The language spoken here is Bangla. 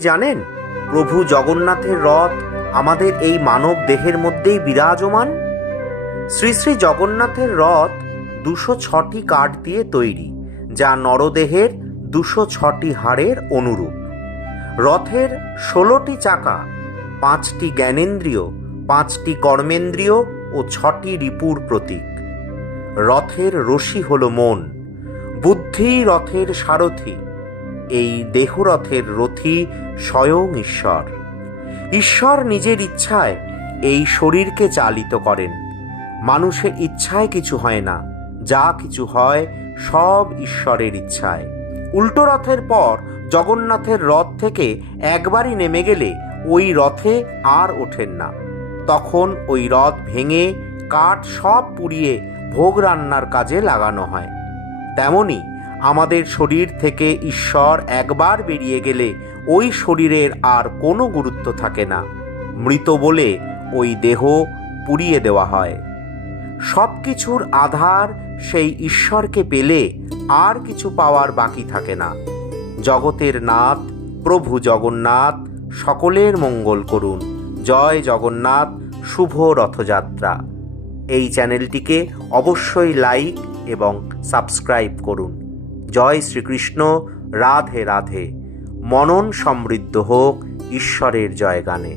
জানেন, প্রভু জগন্নাথের রথ আমাদের এই মানব দেহের মধ্যেই বিরাজমান। শ্রী শ্রী জগন্নাথের রথ 206টি কাঠ দিয়ে তৈরি, যা নরদেহের 206টি হাড়ের অনুরূপ। রথের 16টি চাকা, 5টি জ্ঞানেন্দ্রিয়, 5টি কর্মেন্দ্রিয় ও 6টি রিপুর প্রতীক। রথের রশি হল মন, বুদ্ধি রথের সারথি। এই দেহরথের রথী স্বয়ং ঈশ্বর। ঈশ্বর নিজের ইচ্ছায় এই শরীরকে চালিত করেন। মানুষের ইচ্ছায় কিছু হয় না, যা কিছু হয় সব ঈশ্বরের ইচ্ছায়। উল্টো রথের পর জগন্নাথের রথ থেকে একবারই নেমে গেলে ওই রথে আর ওঠেন না। তখন ওই রথ ভেঙে কাঠ সব পুড়িয়ে ভোগ রান্নার কাজে লাগানো হয়। তেমনি আমাদের শরীর থেকে ঈশ্বর একবার বেরিয়ে গেলে ওই শরীরের আর কোনো গুরুত্ব থাকে না। মৃত বলে ওই দেহ পুড়িয়ে দেওয়া হয়। সব কিছুর আধার সেই ঈশ্বরকে পেলে আর কিছু পাওয়ার বাকি থাকে না। জগতের নাথ প্রভু জগন্নাথ সকলের মঙ্গল করুন। জয় জগন্নাথ, শুভ রথযাত্রা। এই চ্যানেলটিকে অবশ্যই লাইক এবং সাবস্ক্রাইব করুন। জয় শ্রীকৃষ্ণ, রাধে রাধে। মনন সমৃদ্ধ হোক ঈশ্বরের জয়গানে।